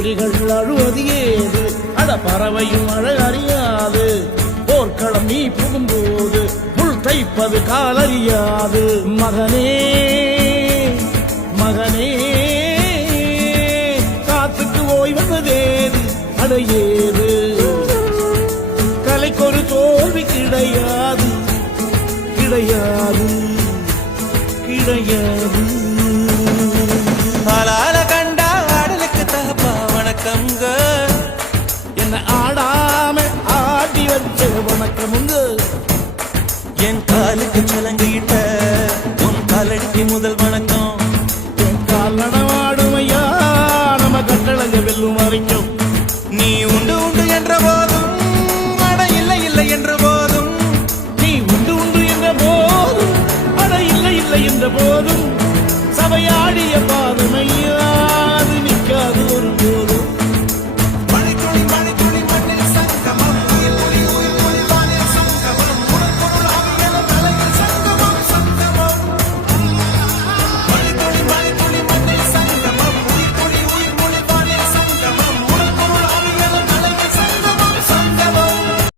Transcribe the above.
புலிகள் அழுவது ஏது அட பறவையும் அழ அறியாது போர்க்களம் நீ புகும்போது புல் தைப்பது காலறியாது மகனே மகனே காத்துக்கு ஓய்வதேது அடையேது கலைக்கொரு தோல்வி கிடையாது கிடையாது கிடையாது ஆளால கண்டா ஆடலுக்கு தகப்பா வணக்கம்ங்க என்ன ஆடாம ஆடி வச்ச வணக்கமுங்க என் காலுக்கு சலங்க